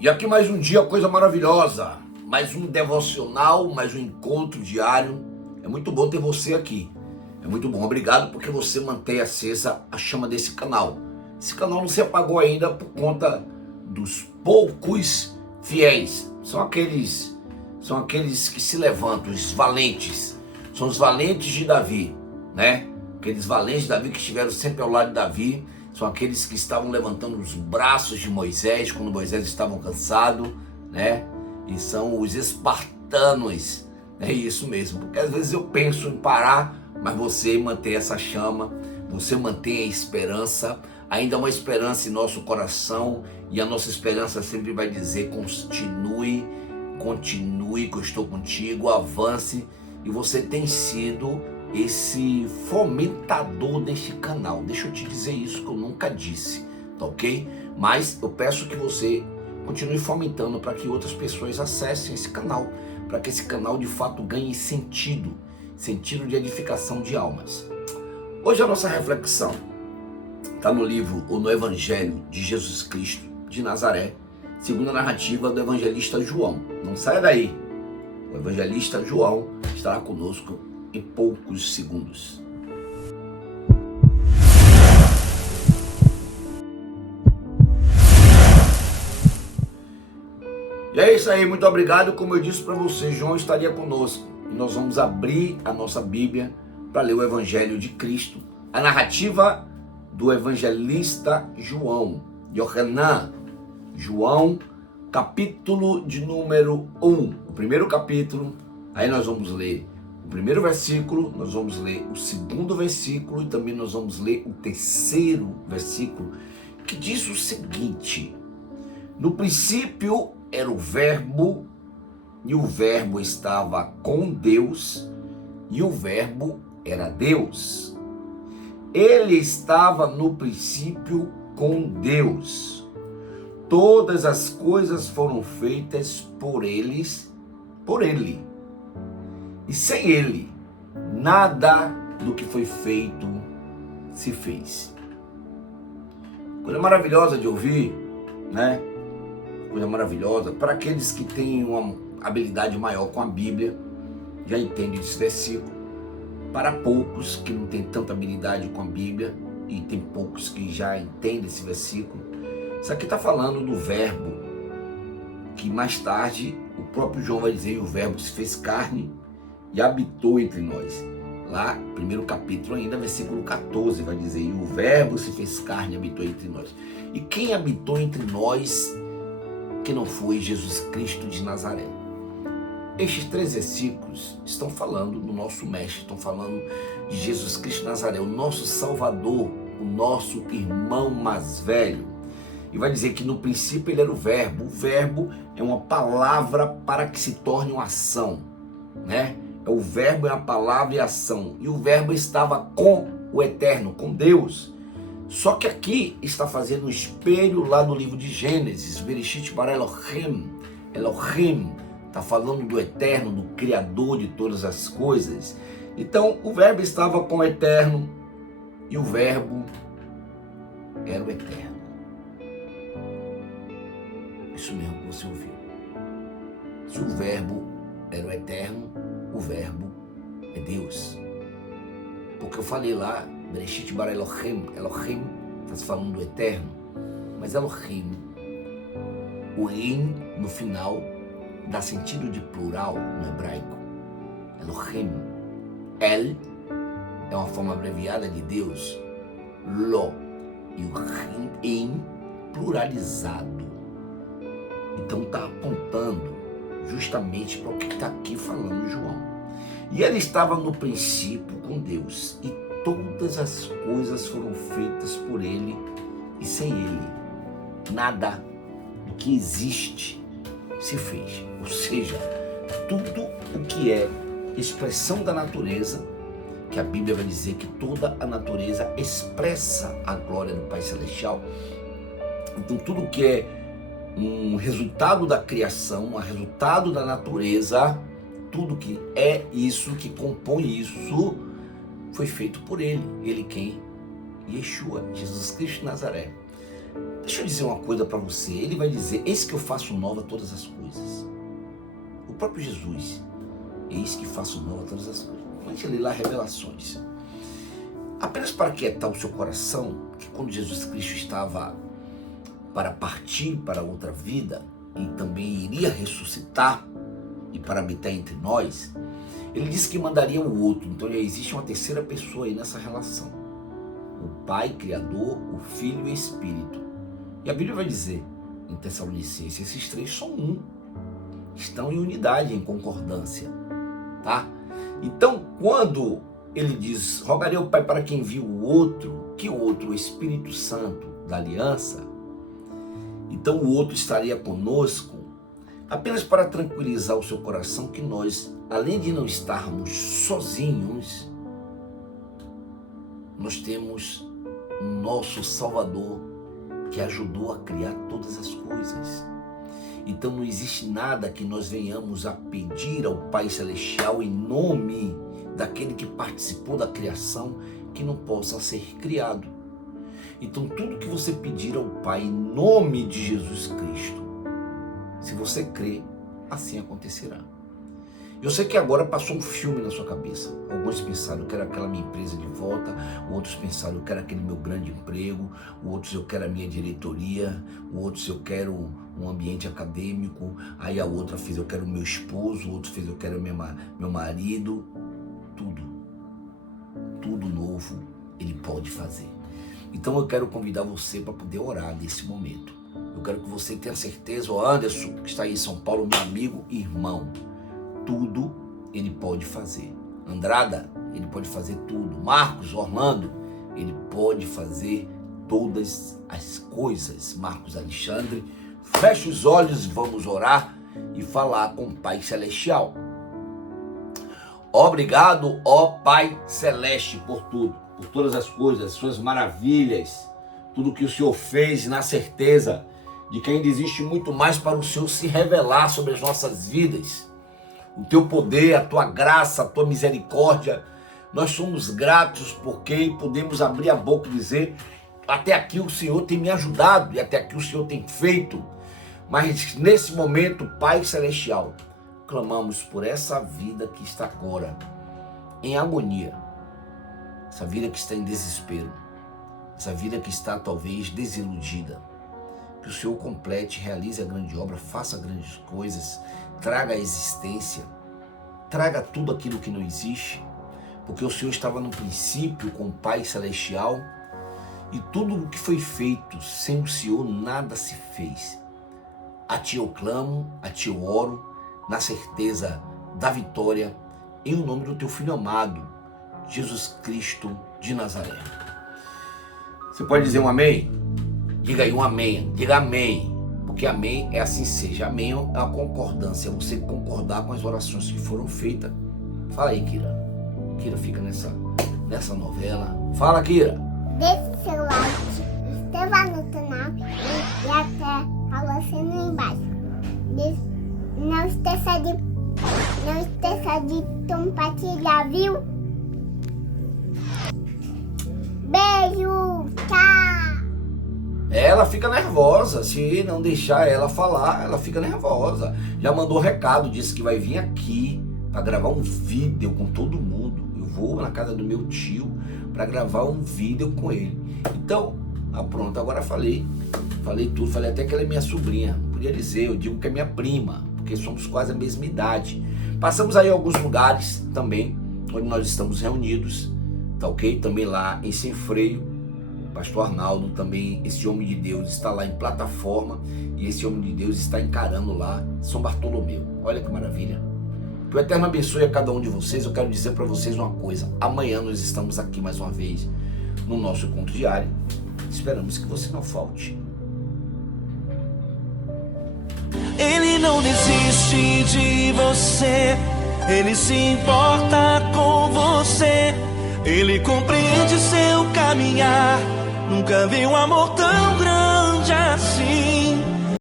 E aqui mais um dia, coisa maravilhosa, mais um devocional, mais um encontro diário. É muito bom ter você aqui, é muito bom, obrigado porque você mantém acesa a chama desse canal. Esse canal não se apagou ainda por conta dos poucos fiéis, são aqueles que se levantam, os valentes, são os valentes de Davi, né? Aqueles valentes de Davi que estiveram sempre ao lado de Davi, são aqueles que estavam levantando os braços de Moisés quando Moisés estava cansado, né? E são os espartanos, é isso mesmo, porque às vezes eu penso em parar, mas você mantém essa chama, você mantém a esperança, ainda há uma esperança em nosso coração, e a nossa esperança sempre vai dizer: continue, que eu estou contigo, avance, e você tem sido esse fomentador deste canal. Deixa eu te dizer isso que eu nunca disse, tá ok? Mas eu peço que você continue fomentando para que outras pessoas acessem esse canal, para que esse canal de fato ganhe sentido de edificação de almas. Hoje a nossa reflexão está no livro ou no Evangelho de Jesus Cristo de Nazaré, segundo a narrativa do evangelista João. Não saia daí, o evangelista João estará conosco em poucos segundos. E é isso aí, muito obrigado. Como eu disse para você, João estaria conosco e nós vamos abrir a nossa Bíblia para ler o Evangelho de Cristo, a narrativa do evangelista João, Yohanan, João, capítulo de número 1, o primeiro capítulo. Aí nós vamos ler o primeiro versículo, nós vamos ler o segundo versículo e também nós vamos ler o terceiro versículo, que diz o seguinte: no princípio era o Verbo, e o Verbo estava com Deus, e o Verbo era Deus. Ele estava no princípio com Deus. Todas as coisas foram feitas por ele. E sem ele, nada do que foi feito se fez. Coisa maravilhosa de ouvir, né? Coisa maravilhosa. Para aqueles que têm uma habilidade maior com a Bíblia, já entendem esse versículo. Para poucos que não têm tanta habilidade com a Bíblia, e tem poucos que já entendem esse versículo, isso aqui está falando do Verbo, que mais tarde o próprio João vai dizer: o Verbo se fez carne e habitou entre nós. Lá, primeiro capítulo ainda, versículo 14, vai dizer: e o Verbo se fez carne e habitou entre nós. E quem habitou entre nós que não foi Jesus Cristo de Nazaré? Estes 3 versículos estão falando do nosso mestre, estão falando de Jesus Cristo de Nazaré, o nosso Salvador, o nosso irmão mais velho. E vai dizer que no princípio ele era o Verbo. O Verbo é uma palavra para que se torne uma ação, né? O Verbo é a palavra e a ação. E o Verbo estava com o Eterno, com Deus. Só que aqui está fazendo um espelho lá no livro de Gênesis, Bereshit bara Elohim. Elohim está falando do Eterno, do Criador de todas as coisas. Então o Verbo estava com o Eterno e o Verbo era o Eterno. Isso mesmo que você ouviu. Se o Verbo era o Eterno, o Verbo é Deus. Porque eu falei lá, Bereshit bara Elohim, Elohim está se falando do Eterno, mas Elohim, o In no final dá sentido de plural no hebraico. Elohim, El é uma forma abreviada de Deus, Lo, e o Rim, In, pluralizado. Então está apontando justamente para o que está aqui falando João. E ele estava no princípio com Deus, e todas as coisas foram feitas por ele, e sem ele, nada do que existe se fez. Ou seja, tudo o que é expressão da natureza, que a Bíblia vai dizer que toda a natureza expressa a glória do Pai Celestial. Então tudo que é um resultado da criação, um resultado da natureza, tudo que é isso, que compõe isso, foi feito por ele. Ele quem? Yeshua, Jesus Cristo de Nazaré. Deixa eu dizer uma coisa para você. Ele vai dizer, eis que eu faço nova todas as coisas. O próprio Jesus, eis que faço nova todas as coisas. A gente lê lá Revelações. Apenas para aquietar o seu coração, que quando Jesus Cristo estava para partir para outra vida, e também iria ressuscitar, e para habitar entre nós, ele disse que mandaria o outro. Então já existe uma terceira pessoa aí nessa relação. O Pai, Criador, o Filho e o Espírito. E a Bíblia vai dizer, em Tessalonicenses, esses três são um. Estão em unidade, em concordância. Tá? Então, quando ele diz, rogarei ao Pai para que envie o outro, que o outro, o Espírito Santo da aliança, então o outro estaria conosco, apenas para tranquilizar o seu coração que nós, além de não estarmos sozinhos, nós temos nosso Salvador que ajudou a criar todas as coisas. Então não existe nada que nós venhamos a pedir ao Pai Celestial em nome daquele que participou da criação que não possa ser criado. Então tudo que você pedir ao Pai em nome de Jesus Cristo, se você crê, assim acontecerá. Eu sei que agora passou um filme na sua cabeça. Alguns pensaram, eu quero aquela minha empresa de volta. Outros pensaram, eu quero aquele meu grande emprego. Outros, eu quero a minha diretoria. Outros, eu quero um ambiente acadêmico. Aí a outra fez, eu quero o meu esposo. Outro fez, eu quero meu marido. Tudo novo ele pode fazer. Então eu quero convidar você para poder orar nesse momento. Eu quero que você tenha certeza, o Anderson, que está aí em São Paulo, meu amigo e irmão, tudo ele pode fazer. Andrada, ele pode fazer tudo. Marcos, Orlando, ele pode fazer todas as coisas. Marcos Alexandre, feche os olhos, vamos orar e falar com o Pai Celestial. Obrigado, ó Pai Celeste, por tudo, por todas as coisas, suas maravilhas, tudo que o Senhor fez, na certeza de que ainda existe muito mais para o Senhor se revelar sobre as nossas vidas. O teu poder, a tua graça, a tua misericórdia, nós somos gratos porque podemos abrir a boca e dizer, até aqui o Senhor tem me ajudado e até aqui o Senhor tem feito. Mas nesse momento, Pai Celestial, clamamos por essa vida que está agora em agonia, essa vida que está em desespero, essa vida que está talvez desiludida. Que o Senhor complete, realize a grande obra, faça grandes coisas, traga a existência, traga tudo aquilo que não existe, porque o Senhor estava no princípio com o Pai Celestial e tudo o que foi feito sem o Senhor nada se fez. A Ti eu clamo, a Ti eu oro, na certeza da vitória, em o nome do Teu Filho amado, Jesus Cristo de Nazaré. Você pode dizer um amém? Diga aí um amém, diga amém, porque amém é assim seja. Amém é a concordância, é você concordar com as orações que foram feitas. Fala aí, Kira. Kira fica nessa novela. Fala, Kira. Deixe seu like, inscreva no canal e até a luzinha embaixo. Não esqueça de compartilhar, viu? Beijo, tchau! Ela fica nervosa, se não deixar ela falar, ela fica nervosa. Já mandou recado, disse que vai vir aqui para gravar um vídeo com todo mundo. Eu vou na casa do meu tio para gravar um vídeo com ele. Então, pronto, agora falei tudo, falei até que ela é minha sobrinha. Não podia dizer, eu digo que é minha prima, porque somos quase a mesma idade. Passamos aí alguns lugares também, onde nós estamos reunidos, tá ok? Também lá em Sem Freio, Pastor Arnaldo também, esse homem de Deus está lá em Plataforma, e esse homem de Deus está encarando lá São Bartolomeu. Olha que maravilha. Que o Eterno abençoe a cada um de vocês. Eu quero dizer para vocês uma coisa, amanhã nós estamos aqui mais uma vez, no nosso encontro diário. Esperamos que você não falte. Ele não desiste de você, Ele se importa com você, Ele compreende seu caminhar. Nunca vi um amor tão grande assim.